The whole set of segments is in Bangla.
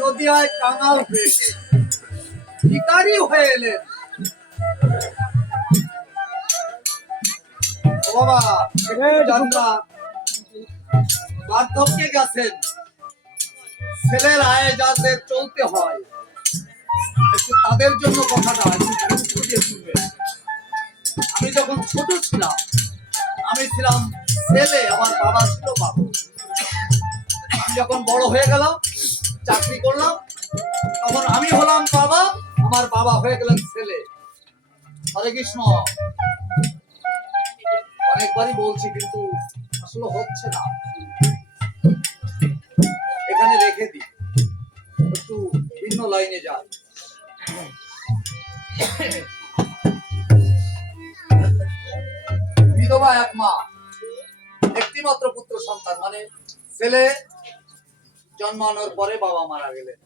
নদিয়ায় কাঙাল হয়েছে, ভিখারি হয়ে এলেন। বাবা বার্ধক্যে গেছেন, ছেলের আয়ে যাদের চলতে হয়, একটু তাদের জন্য কথাটা শুনবেন। আমি যখন ছোট ছিলাম, আমি ছিলাম ছেলে, আমার বাবা ছিল বাবু। আমি যখন বড় হয়ে গেলাম, চাকরি করলাম, তখন আমি হলাম বাবা, আমার বাবা হয়ে গেলেন ছেলে। হরে কৃষ্ণ। অনেকবারই বলছি কিন্তু আসলে হচ্ছে না। এখানে রেখে দিই, একটু ভিন্ন লাইনে যাই। বিধবা এক মা, একটি মাত্র পুত্র সন্তান, মানে ছেলে জন্মানোর পরে বাবা মারা গেলেন।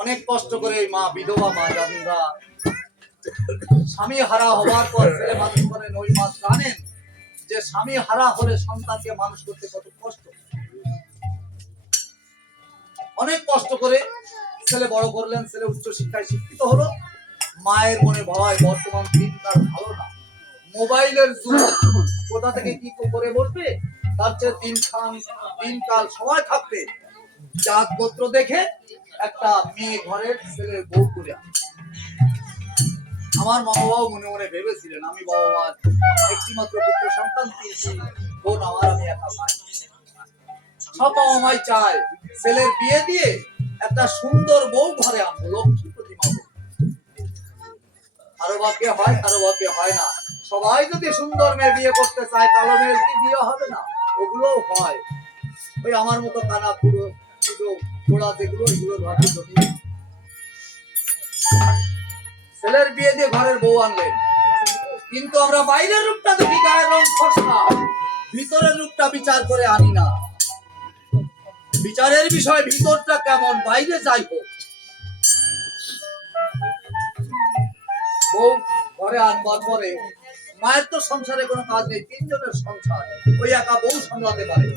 অনেক কষ্ট করে এই মা, বিধবা মা যারা স্বামী হারা হওয়ার পর ছেলে মানুষ করেন, ওই মা জানেন যে স্বামী হারা হলে সন্তানকে মানুষ করতে কত কষ্ট। অনেক কষ্ট করে ছেলে বড় করলেন, ছেলে উচ্চ শিক্ষায় শিক্ষিত হলো। মায়ের মনে ভয়, বর্তমান দিনকাল ভালো না, মোবাইলের যুগ, কোথা থেকে কি করে বলবে, তার চেয়ে দিনকাল সময় থাকতে জাত গোত্র দেখে একটা মেয়ে ঘরের ছেলের বউ করে। আমার মা বাবাও মনে মনে ভেবেছিলেন আমি বাবা মার একটি মাত্র পুত্র সন্তান, বোন আমার, আমি একা ভাই। সব বাবা মাই চায় ছেলের বিয়ে দিয়ে একটা সুন্দর বউ ঘরে আনবো, লক্ষ্মী প্রতিমা। কারো ভাগ্যে হয়, কারো ভাগ্যে হয় না। সবাই যদি সুন্দর মেয়ে বিয়ে করতে চায়, কালো মেয়ের কি বিয়ে হবে না? ওগুলোও হয়। ওই আমার মতো কানা পুরো ঘোড়া যেগুলো, এগুলো ভাগ্যে জমি। ছেলের বিয়ে দিয়ে ঘরের বউ আনলেন, কিন্তু আমরা বাইরের রূপটা দেখি, গায়ের রং ফর্সা, ভিতরের রূপটা বিচার করে আনি না। বিচারের বিষয় ভিতরটা কেমন, বাইরে যাই হোক। বউ ঘরে আনবার পরে মায়ের তো সংসারে কোনো কাজ নেই, তিনজনের সংসার, ওই একা বউ সামলাতে পারে।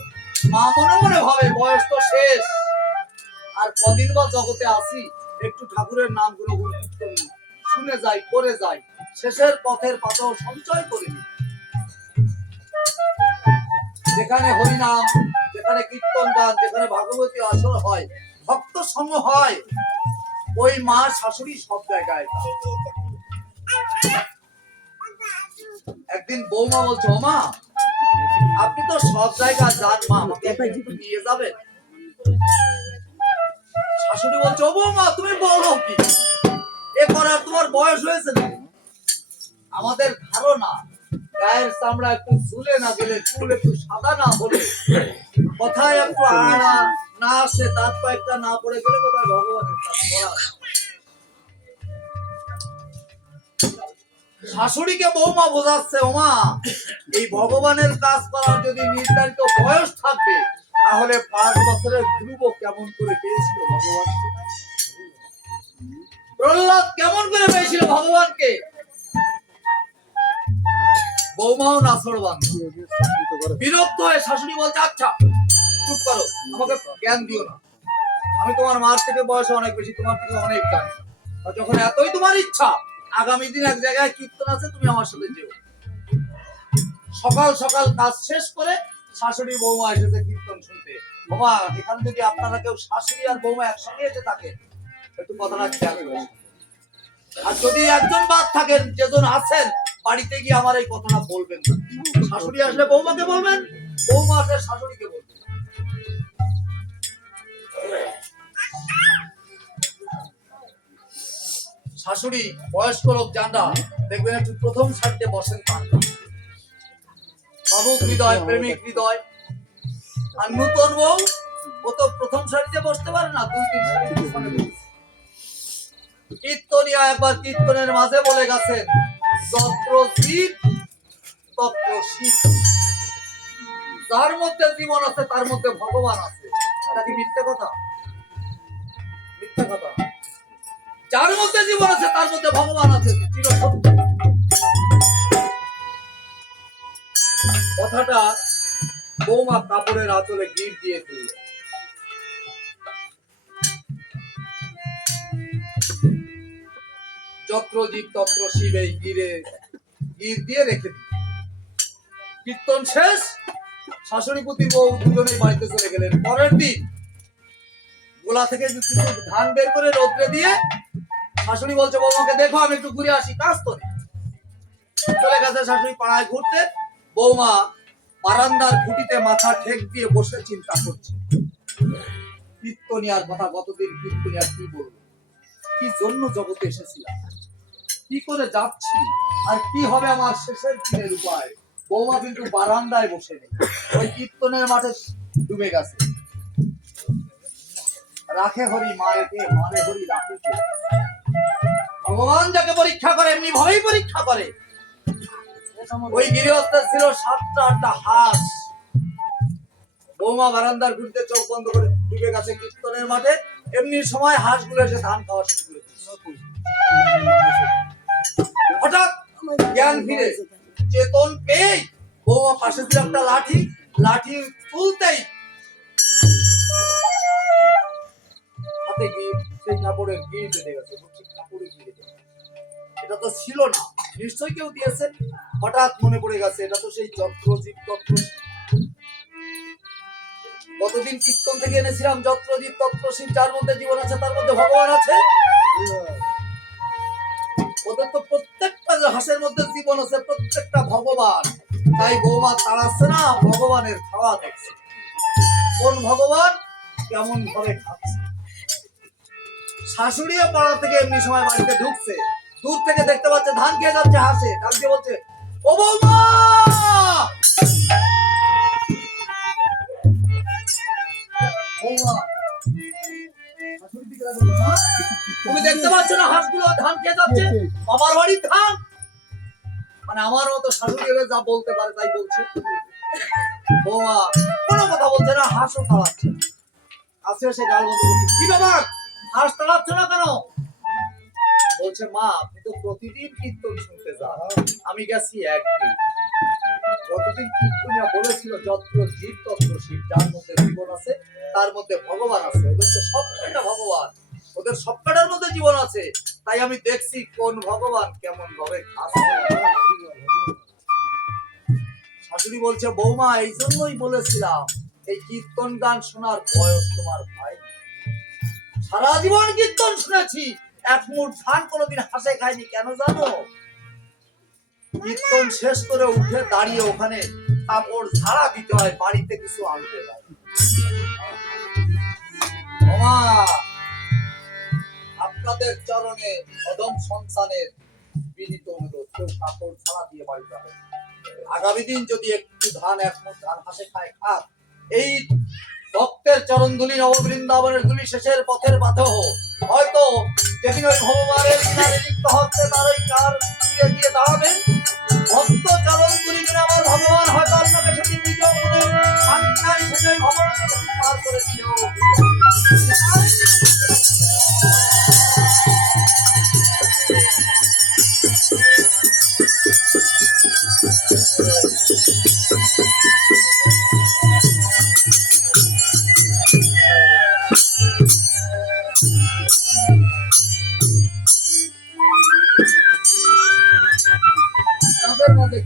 মা মনে মনে ভাবে বয়স তো শেষ, আর কদিন বা জগতে আসি, একটু ঠাকুরের নাম গুলো শুনে যাই, করে যাই, শেষের পথের পাতাও সঞ্চয় করিনি। যেখানে হরিনাম, যেখানে কীর্তন গান, যেখানে ভাগবতী আসর হয়, ভক্ত সম হয়, ওই মা শাশুড়ি সব জায়গায়। একদিন বৌমা বলছে, ও মা, আপনি তো সব জায়গায় যান, মা আমাকে একটু নিয়ে যাবেন। শাশুড়ি বলছে, ও বৌমা তুমি বলো কি, এ করার তোমার বয়স হয়েছে না? আমাদের ধারণা গায়ের চামড়া একটু ঝুলে না গেলে, চুল একটু সাদা না হলে, কথায় একটু আড়া না আসে, দাঁত পাইপটা না পড়ে গেলে কোথায় ভগবানের কাজ করা। শাশুড়িকে বৌমা বোঝাচ্ছে, ওমা এই ভগবানের কাজ করার যদি নির্ধারিত বয়স থাকবে, তাহলে 5 বছরের ধ্রুব কেমন করে পেয়েছিল ভগবানকে? প্রহ্লাদ কেমন করে পেয়েছিল ভগবানকে? বৌমাও নাছড়বান। বিরক্ত হয়ে শাশুড়ি বলছে, আচ্ছা চুপ করো, আমাকে জ্ঞান দিও না, আমি তোমার মার থেকে বয়সে অনেক বেশি, তোমার থেকে অনেক জানি। যখন এতই তোমার ইচ্ছা, আগামী দিন এক জায়গায় কীর্তন আছে, তুমি আমার সাথে যেও। সকাল সকাল কাজ শেষ করে শাশুড়ি বৌমা এসেছে কীর্তন শুনতে। বাবা, এখানে যদি আপনারা কেউ শাশুড়ি আর বৌমা একসঙ্গে এসে থাকে, একটু কথাটা খেয়াল করবেন। আর যদি একজন বাদ থাকেন, যেজন আছেন, বাড়িতে গিয়ে আমার এই কথাটা বলবেন। শাশুড়ি আসলে বৌমাকে বলবেন, বৌমা আসলে শাশুড়িকে বলবেন। শাশুড়ি বয়স্ক লোক জানরা দেখবেন একটু প্রথম সারিতে বসেন, ভাবুক হৃদয়, প্রেমিক হৃদয়। আর নতুন বউ, ও তো প্রথম সারিতে বসতে পারে না, 2-3 সারি পিছনে বসে। কীর্তনিয়া একবার কীর্তনের মাঝে বলে গেছেন, যত্র জীব তত্র শিব। যার মধ্যে জীবন আছে তার মধ্যে ভগবান আছে। এটা কি মিথ্যে কথা? মিথ্যে কথা। যার মধ্যে জীবন আছে তার মধ্যে ভগবান আছে, চিরসত্য। কথাটা বৌমা কাপড়ের আঁচলে গিট দিয়ে দিল। যত্র জীব তত্র শিব, এই গির দিয়ে রেখে দিল। কীর্তন শেষ, শাশুড়ি পুতি বউ দুজনেই বাড়িতে চলে গেলেন। পরের দিন গোলা থেকে কিছু ধান বের করে রোদ্রে দিয়ে শাশুড়ি বলছে, বৌমাকে দেখো আমি একটু ঘুরে আসি, কাজ তো নেই। চলে গেছে শাশুড়ি পাড়ায় ঘুরতে। বৌমা বারান্দার খুঁটিতে মাথা ঠেক দিয়ে বসে চিন্তা করছে কীর্তনিয়ার কথা। কতদিন কীর্তনিয়ার কি বলবো, কি জন্য জগতে এসেছিলাম, কি করে যাচ্ছি, আর কি হবে আমার শেষের দিনের উপায়। বৌমা কিন্তু বারান্দায় বসে নেই, ওই কীর্তনের মাঠে ডুবে গেছে। রাখে হরি মারেকে, মানে হরি রাখে। ভগবান যাকে পরীক্ষা করে এমনি ভাবেই পরীক্ষা করে। ওই গৃহস্থের ছিল 7টা-8টা হাঁস। বৌমা বারান্দার ঘুরতে চোখ বন্ধ করে ডুবে গেছে কীর্তনের মাঠে। এমনি সময় হাঁসগুলো এসে ধান খাওয়া শুরু করে। হঠাৎ জ্ঞান ফিরে, চেতন পেয়ে বৌমা পাশে ছিল একটা লাঠি, লাঠি তুলতেই হাতে গিয়ে সেই কাপড়ের গিয়ে বেঁধে গেছে। কাপড়ে গিয়ে এটা তো ছিল না, নিশ্চয়ই কেউ দিয়েছেন। হঠাৎ মনে পড়ে গেছে এটা তো সেই যত্রজীব তত্র। কতদিন কীর্তন থেকে এনেছিলাম, যত্রজীব তত্র শিব, যার মধ্যে জীবন আছে তার মধ্যে ভগবান আছে। ওদের তো প্রত্যেকটা হাঁসের মধ্যে জীবন আছে, প্রত্যেকটা ভগবান। তাই বৌমা তাড়াচ্ছে না, ভগবানের খাওয়া দেখছে। কোন ভগবান কেমন ভাবে খাচ্ছে। শাশুড়িও পাড়া থেকে এমনি সময় বাড়িতে ঢুকছে, দূর থেকে দেখতে পাচ্ছে ধান খেয়ে যাচ্ছে হাসে, ডাক দিয়ে বলছে, ও বৌমা। তুমি দেখতে পাচ্ছ না হাঁসগুলো ধান খেয়ে যাচ্ছে, আমার বাড়ির ধান। মানে আমার মতো শাশুড়ি যা বলতে পারে তাই বলছে। বৌমা কোনো কথা বলছে না, হাঁসও খাওয়াচ্ছে। কাছে এসে গাল বন্ধ করছে, কি ব্যাপার হাঁস তাড়াচ্ছ না কেন? বলছে, মা আপনি তো প্রতিদিন কীর্তন শুনতে যান, আমি গেছি একদিন। যতদিন কীর্তনিয়া বলেছিল যত্র জীব তত্র শিব, যার মধ্যে জীবন আছে তার মধ্যে ভগবান আছে। ওদের তো সবকটা ভগবান, ওদের সবকটার মধ্যে জীবন আছে। তাই আমি দেখছি কোন ভগবান কেমন ভাবে খাচ্ছে। শাশুড়ি বলছে, বৌমা এই জন্যই বলেছিলাম এই কীর্তন গান শোনার বয়স তোমার ভাই। সারা জীবন কীর্তন শুনেছি, এক মুঠ ধান কোনোদিন হাসে খায়নি। কেন জানো? কীর্তন শেষ করে উঠে দাঁড়িয়ে ওখানে কাপড় ঝাড়া দিতে হয়, বাড়িতে কিছু আনতে হয়। আপনাদের চরণে অদম সন্তানের বিনীত অনুরোধ, কেউ কাপড় ঝাড়া দিয়ে বাড়ি যাবে। আগামী দিন যদি একটু ধান, এক মুঠ ধান হাসে খায়, খাক। এই ভক্তের চরণ ধুলি, নববৃন্দাবনের ধুলি শেষের পথের বাধা হয়তো যেদিন ওই ভগবানের লিপ্ত হচ্ছে তার ওই কার দিয়ে দাঁড়াবেন। ভক্ত চরণ ধুলি আমার ভগবান হয়তো আপনাকে সেদিন নিজ মনে শান্তায় সেদিন ভগবানের পার করে দিও।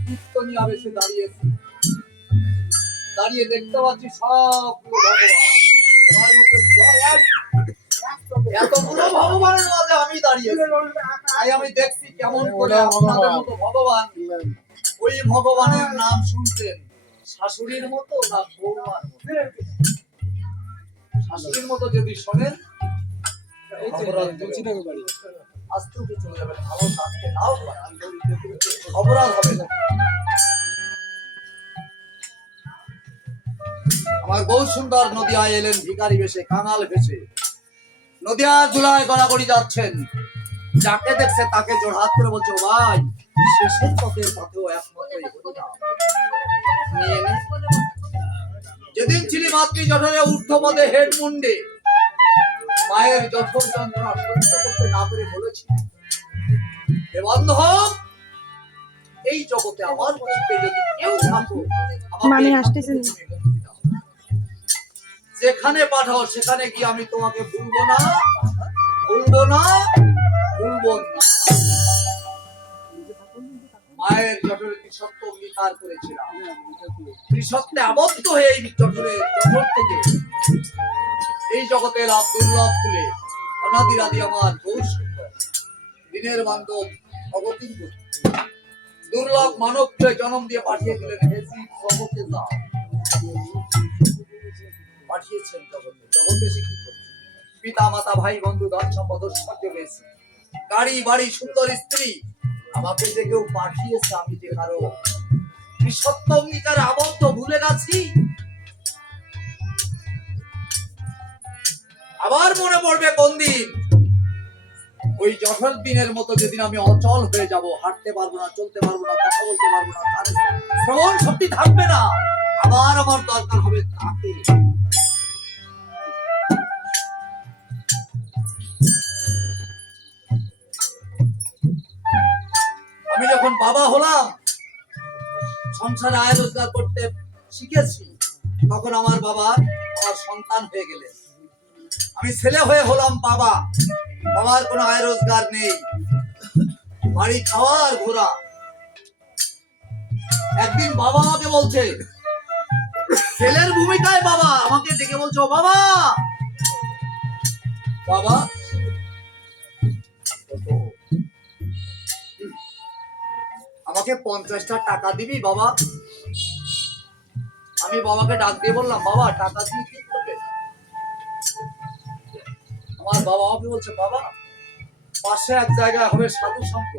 কীর্তনিয়া বেশে দাঁড়িয়েছি, দাঁড়িয়ে দেখতে পাচ্ছি সব ভগবান। তোমার মতো এতগুলো ভগবানের মাঝে আমি দাঁড়িয়েছি। তাই আমি দেখছি কেমন করে আপনাদের মতো ভগবান, ওই ভগবানের নাম শুনছেন শাশুড়ির মতো না বৌমার মতো? শাশুড়ির মতো যদি শোনেন আস্তে উঠে চলে যাবেন, ভালো থাকতে নাও অপরাধ হবে না। আমার বহু সুন্দর নদিয়ায় এলেন ভিখারি বেশে, কাঙাল ভেসে। নদিয়ার জুলায় গড়াগড়ি যাচ্ছেন, যাকে দেখছে তাকে জোড়হাত করে বলছে, ও ভাই, শেষের পথের পথেও একমাত্রই হরিনাম নিয়ে নে। যেদিন ছিলি মাতৃ জঠরে ঊর্ধ্বপদে হেড মুন্ডে, মায়ের জঠর যন্ত্রণা সহ্য করতে না পেরে বলেছি, হে বান্ধব, এই জগতে আমার মধ্যে যদি কেউ থাকো, আমাকে মুক্তি দাও। যেখানে পাঠাও সেখানে গিয়ে আমি তোমাকে ভুলবো না, ভুলবো না, ভুলবো না। মায়ের জঠরে ত্রিসত্য অঙ্গীকার করেছিলাম, ত্রিসত্যে আবদ্ধ হয়ে এই জঠর থেকে এই জগতে লাভ দুর্লভ খুলে অনাদিরাদি আমার বহু সুন্দর দিনের বান্ধব অবতীর্ণ দুর্লভ মানবকে জন্ম দিয়ে পাঠিয়ে দিলেন জগতে না পাঠিয়েছেন জগতে। জগতে সে কি করছে? পিতা মাতা ভাই বন্ধু ধন সম্পদ ঐশ্বর্য পেয়েছে, গাড়ি বাড়ি সুন্দর স্ত্রী। আমাকে যে কেউ পাঠিয়েছে, আমি যে কারো সত্য অঙ্গীকারে আবদ্ধ ভুলে গেছি। আবার মনে পড়বে কোন দিন, ওই জঠর দিনের মতো যেদিন আমি অচল হয়ে যাব, হাঁটতে পারবো না, চলতে পারবো না, কথা বলতে পারবো না, শ্রবণ শক্তি থাকবে না। আবার আমার দরকার হবে তাকে। আমি যখন বাবা হলাম, সংসারে আয় রোজগার করতে শিখেছি, তখন আমার বাবা আমার সন্তান হয়ে গেলেন। আমি ছেলে হয়ে হলাম বাবা, বাবার কোনো আয় রোজগার নেই, বাড়ি খাওয়ার ঘোরা। একদিন বাবা আমাকে বলছে, ছেলের ভূমিকায় বাবা আমাকে ডেকে বলছে, ও বাবা, বাবা আমাকে 50টা টাকা দিবি বাবা। আমি বাবাকে ডাক দিয়ে বললাম, বাবা টাকা দিয়ে কি করবে? আমার বাবা আমাকে বলছে, বাবা পাশে এক জায়গায় হবে সাধু সঙ্গ,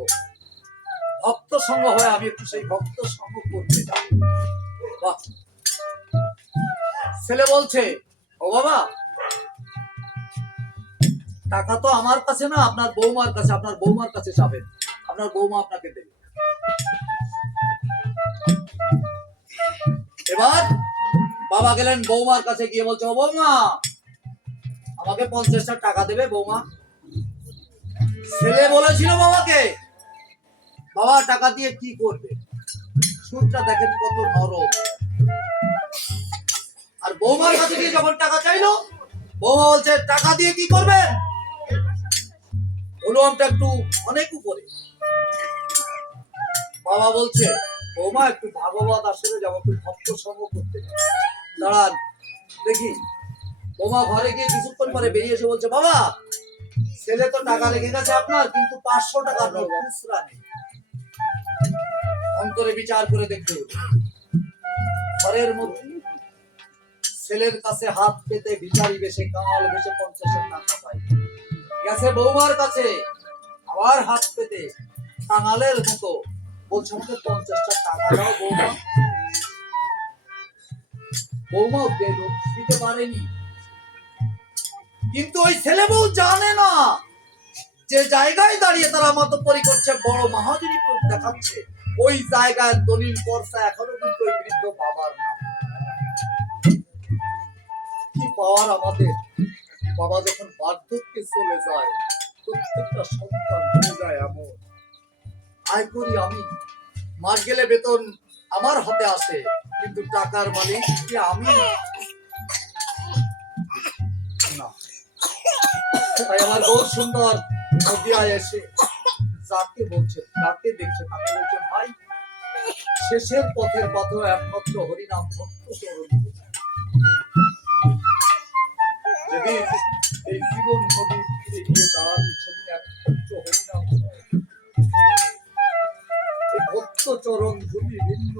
ভক্ত সঙ্গ হয়ে আমি একটু সেই ভক্ত সঙ্গ করতে যাব। বাহ। ছেলে বলছে, ও বাবা টাকা তো আমার কাছে না, আপনার বৌমার কাছে, আপনার বৌমার কাছে যাবেন, আপনার বৌমা আপনাকে দেবে। এবার বাবা গেলেন বৌমার কাছে, গিয়ে বলছে, ও বৌমা আমাকে 50টা টাকা দেবে বৌমা। ছেলে বলেছিল বাবাকে, বাবা টাকা দিয়ে কি করবে? সুরটা দেখেন কত নরম। আর বৌমার কাছে গিয়ে যখন টাকা চাইলো, বৌমা বলছে, টাকা দিয়ে কি করবেন? ভলিউমটা একটু অনেক উপরে। বাবা বলছে, বৌমা একটু ভাগবত আসলে যাবো, একটু ভক্ত সঙ্গ করতে দাঁড়ান দেখি। বৌমা ঘরে গিয়ে কিছুক্ষণ পরে বেরিয়ে এসে বলছে, বাবা ছেলে তো টাকা লেগে গেছে আপনার, কিন্তু 500 টাকা খুচরা নেই। অন্তরে বিচার করে দেখুন, ঘরের মধ্যে ছেলের কাছে হাত পেতে ভিখারি বেশে, কাঙাল বেশে 50 টাকা পাই। গেছে বৌমার কাছে, আবার হাত পেতে কাঙালের মতো বলছে, আমাকে 50টা টাকা দাও বৌমা। বৌমাও দিতে পারেনি। কিন্তু ওই ছেলে বউ জানে না, যে জায়গায় দাঁড়িয়ে তারা মাতব্বরি করছে, বড় মহাজনী দেখাচ্ছে, ওই জায়গায় দলিল পর্চা এখনো কিন্তু ওই বৃদ্ধ বাবার নাম। কি পাওয়ার আমাদের! বাবা যখন বার্ধক্যে চলে যায়, প্রত্যেকটা সন্তান হয়ে যায় এমন। আয় করি আমি, মাস গেলে বেতন আমার হাতে আসে, কিন্তু টাকার মালিক কি আমি না। তাই আমার বহু সুন্দর নদিয়ায় এসে যাকে বলছে, যাকে দেখছে তাকে বলছে, ভাই শেষের পথের পথ একমাত্র হরিনাম ভক্ত চরণ। যেদিন এই জীবন নদীর তীরে গিয়ে দাঁড়াবি, সেদিন একমাত্র হরিনাম, এই ভক্ত চরণ ধুলি ভিন্ন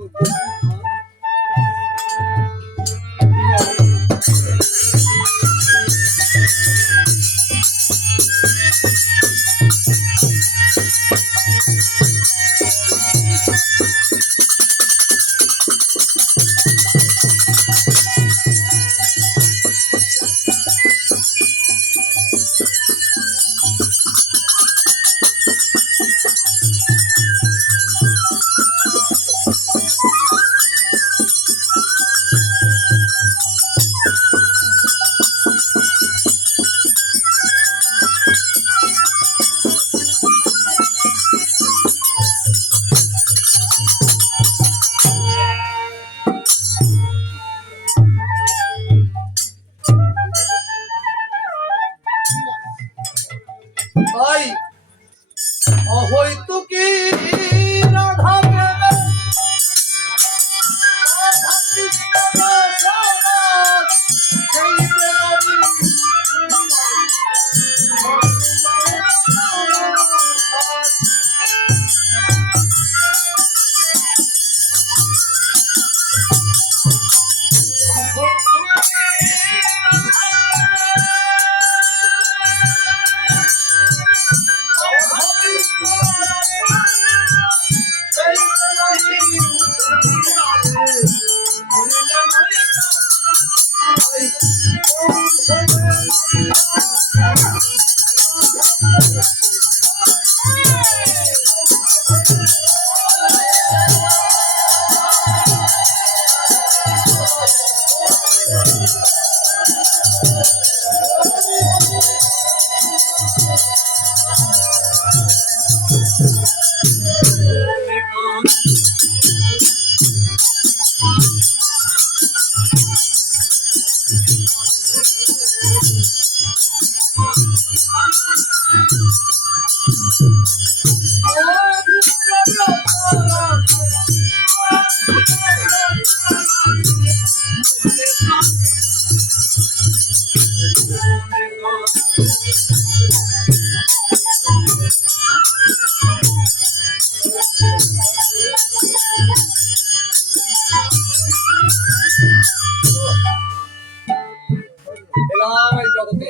জগতে।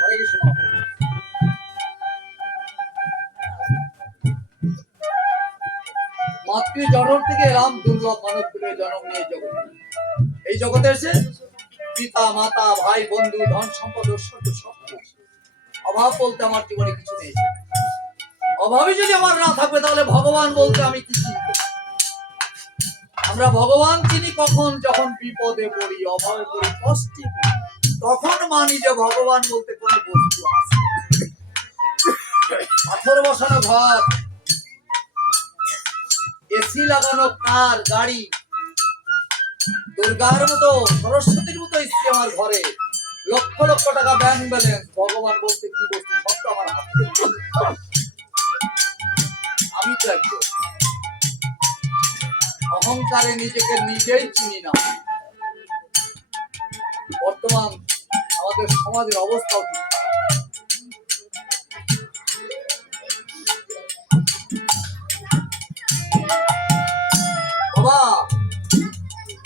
হরে কৃষ্ণ। মাতৃ জঠর থেকে রাম দুর্লভ মানব কুলে জন্ম নিয়ে জগতে। এই জগতে এসে পিতা মাতা ভাই বন্ধু ধন সম্পদ ঐশ্বর্য সব পেয়েছি। অভাব বলতে আমার জীবনে কিছু নেই। অভাবই যদি আমার না থাকবে তাহলে ভগবান বলতে আমি কি চিনব? আমরা ভগবান চিনি কখন? যখন বিপদে পড়ি, অভাবে পড়ি, কষ্টে পড়ি, তখন মানি যে ভগবান বলতে কোনো বস্তু আছে। পাথর বসানো ঘর, এসি লাগানো কার, গাড়ি, দুর্গার মতো সরস্বতীর মতো স্ত্রী আমার ঘরে, লক্ষ লক্ষ টাকা ব্যাংক ব্যালেন্স, ভগবান বলতে কি বস্তু? সব তো আমার হাতে। আমি তো একজন অহংকারে নিজেকে নিজেই চিনি না। বর্তমান আমাদের সমাজের অবস্থাও ঠিক। বাবা,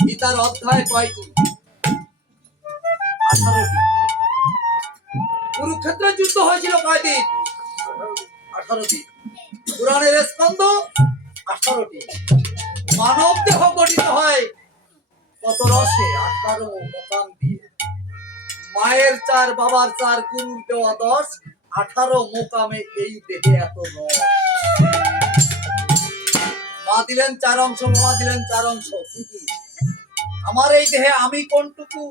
গীতার অধ্যায় কয়টি? 18টি। কুরুক্ষেত্রের যুদ্ধ হয়েছিল কয়দিন? 18টি। পুরাণের স্কন্ধ 18টি। মানব দেহ গঠিত হয় কত রসে? 18 মোকাম দিয়ে। মায়ের 4, বাবার 4, গুরুর দেওয়া 10, 18 মোকামে এই দেহে এত রস। মা দিলেন 4 অংশ, বাবা দিলেন 4 অংশ। কি কি? আমার এই দেহে আমি কোনটুকু?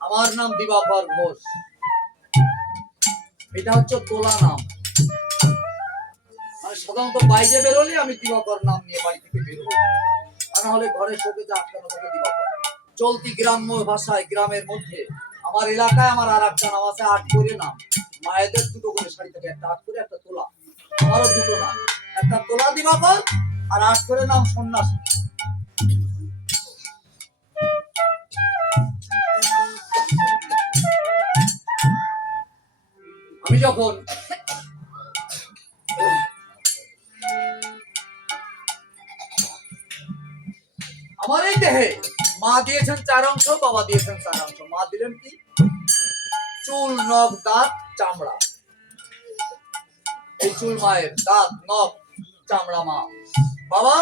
আমার নাম দিবাকর ঘোষ। এটা হচ্ছে তোলা নাম। মানে সাধারণত বাইরে বেরোলে আমি দিবাকর নাম নিয়ে বাড়ি থেকে বেরোবো, তা না হলে ঘরে শোকে যা আটকানো থাকে দিবাকর। চলতি গ্রাম্য ভাষায়, গ্রামের মধ্যে আমার এলাকায় আমার আর একটা নাম আছে, 8 করে নাম। মায়েদের 2টো করে শাড়ি থাকে, একটা 8 করে, একটা তোলা। আমারও 2টো নাম, একটা তোলা দিবাকর আর 8 করে নাম সন্ন্যাসী। আমি যখন আমার এই দেহে মা দিয়েছেন 4 অংশ, বাবা দিয়েছেন 4 অংশ। মা দিলেন কি? চুল, নখ, দাঁত, চামড়া। এই চুল মায়ের, দাঁত, নখ, চামড়া মা। বাবা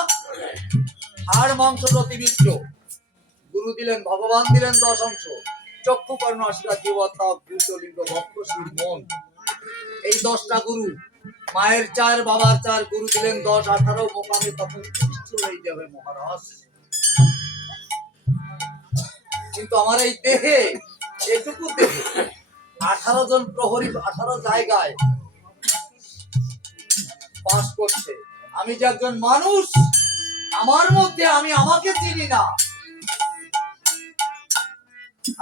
হাড়, মাংস, রতিবীর্য। গুরু দিলেন, ভগবান দিলেন 10 অংশ। চক্ষু, কর্ণ, নাসিকা, জিহ্বা, ত্বক, বীর্য, লিঙ্গ, বক্ষ, শির, মন। এই 10টা গুরু। মায়ের 4, বাবার 4, গুরু দিলেন 10, 18 মোকামে তখন সৃষ্টি হয়ে যাবে মহারাজ। কিন্তু আমার এই দেহে, এটুকু দেহে 18 জন প্রহরী 18 জায়গায় বাস করছে। আমি যে একজন মানুষ, আমার মধ্যে আমি আমাকে চিনি না।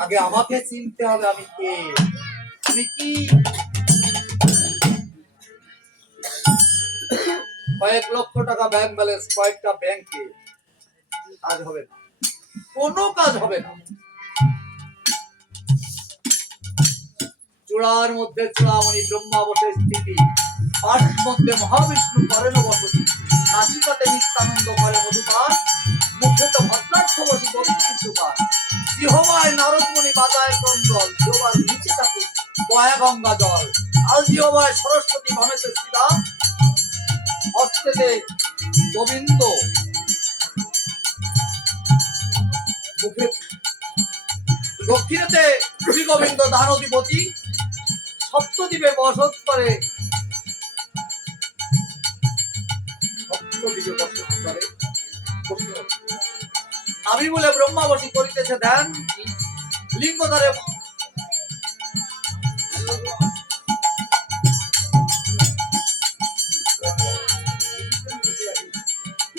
আগে আমাকে চিনতে হবে, আমি কে, আমি কি। কয়েক লক্ষ টাকা ব্যাংক ব্যালেন্স, কয়েকটা ব্যাংকে, কাজ হবে না, কোনো কাজ হবে না। চূড়ার মধ্যে চূড়ামণি ব্রহ্মা বসে স্থিতি, পাশের মধ্যে মহাবিষ্ণু করেন বসতি, নাসিকাতে নিত্যানন্দ করে মধুপান, মুখে তো ভদ্রাক্ষ বসি বস্তুপান, জিহ্বায় নারদমণি বাজায় ক্রন্দল, জিহ্বার নিচে থাকে বয়া গঙ্গা জল, আল জিহ্বায় সরস্বতী ভামেতে শ্রীরা, হস্তেতে গোবিন্দ, মুখে দক্ষিণেতে শ্রী গোবিন্দ দানধিপতি, সপ্তদ্বীপে বসত করে, নাভি বলে ব্রহ্মাবসী করিতেছে ধ্যান, লিঙ্গধারে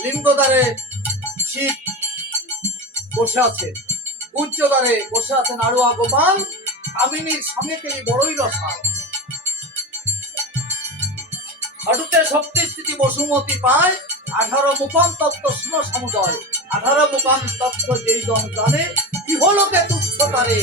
লিঙ্গধারে শিব বসে আছে, উচ্চদ্বারে বসে আছেন আড়ুয়া গোপাল, কামিনীর সঙ্গে তিনি বড়ই রসাল। হাঁটুতে শক্তি স্থিতি বসুমতি পায়, 18 মুকাম তত্ত্ব শুনো সমুদয়, 18 মুকাম তত্ত্ব যেই জন জানে, ইহলোকে তুচ্ছ তারে,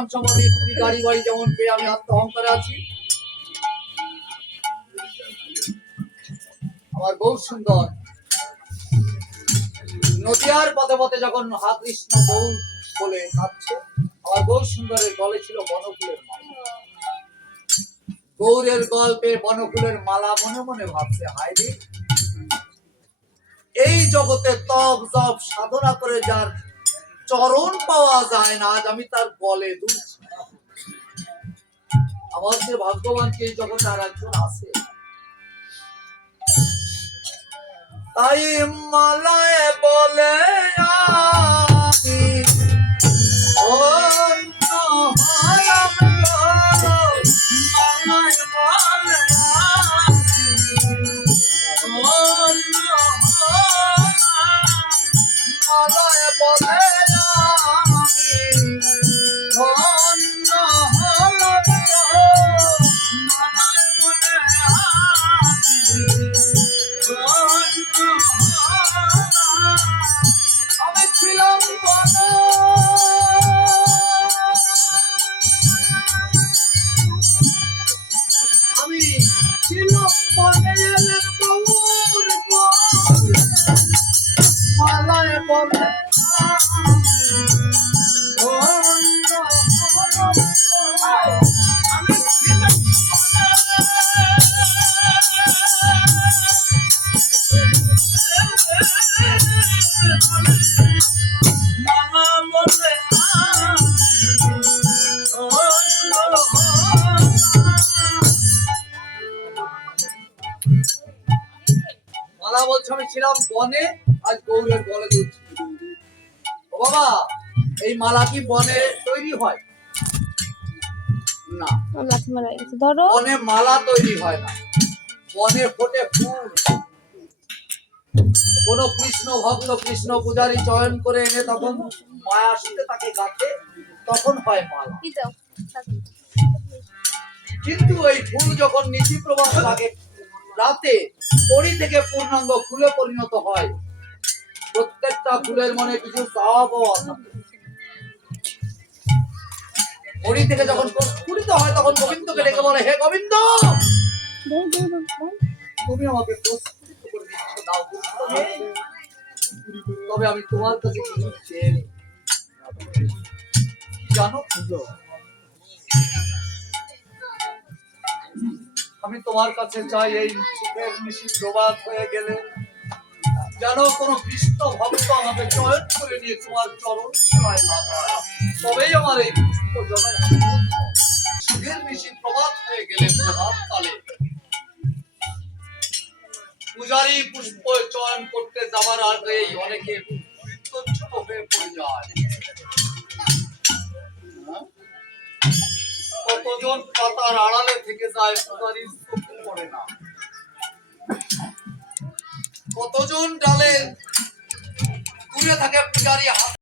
ধন সম্পত্তি স্ত্রী গাড়ি বাড়ি যেমন পেয়ে আমি আত্ম অহংকারে আছি, আমার বউ সুন্দর নদিয়ার পথে পথে যখন হা কৃষ্ণ বউ বলে কাঁদছে, আমার বউ সুন্দরের গলে ছিল বনফুলের মালা। গৌরের গল্পে বনফুলের মালা মনে মনে ভাবছে, হায় রে, এই জগতে তপ জপ সাধনা করে যার চরণ পাওয়া যায় না, আজ আমি তার গলে দুলছি। আমার যে ভাগ্যবান কি এই জগতে আর একজন আছে। তাই মালায় বলে আমি অন্য হলাম গো, মালায় বলে আমি অন্য হলাম, মালায় বলে আমি অন্য হলাম গো, মালায় বলে আমি ছিলাম আমি ছিলাম বনের গৌর মালায় বলে আমি ছিলাম মালা বলে মালা বলছে আমি ছিলাম বনে, আজ গৌরের গলে দুলছি। ও বাবা, এই মালা কি বনে তৈরি হয় না? বনে মালা তৈরি হয় না, বনে ফোটে ফুল। কোন কৃষ্ণ ভক্ত কৃষ্ণ পূজারী চয়ন করে এনে তখন মায়া সুতে তাকে গাঁথে, তখন হয় মালা। কিন্তু এই ফুল যখন নীতি প্রবাহ লাগে রাতে কড়ি থেকে পূর্ণাঙ্গ ফুলে পরিণত হয়, প্রত্যেকটা ফুলের মনে কিছু চাওয়া পাওয়া থাকে। কড়ি থেকে যখন স্ফুরিত হয় তখন গোবিন্দকে ডেকে বলে, হে গোবিন্দ, তুমি আমাকে প্রস্ফুটিত করে দিচ্ছ, দাও তবে আমি তোমার কাছে কিছু চেয়ে নিই। জানো, আমি তোমার কাছে চাই এই সুখের নিশি প্রবাদ হয়ে গেলে যেন কোন কৃষ্ণ ভক্ত আমাকে চয়ন করে নিয়ে তোমার চরণ সেবায় লাগায়, তবেই আমার এই পুষ্প জনম। সুখের নিশি প্রবাদ হয়ে গেলে প্রভাত কালে পূজারী পুষ্প চয়ন করতে যাবার আগেই অনেকে বিতর্কিত হয়ে পড়ে যায়। কতজন পাতার আড়ালে থেকে যায়, পূজারীর চোখে পড়ে না। কতজন ডালে দূরে থাকে, পূজারী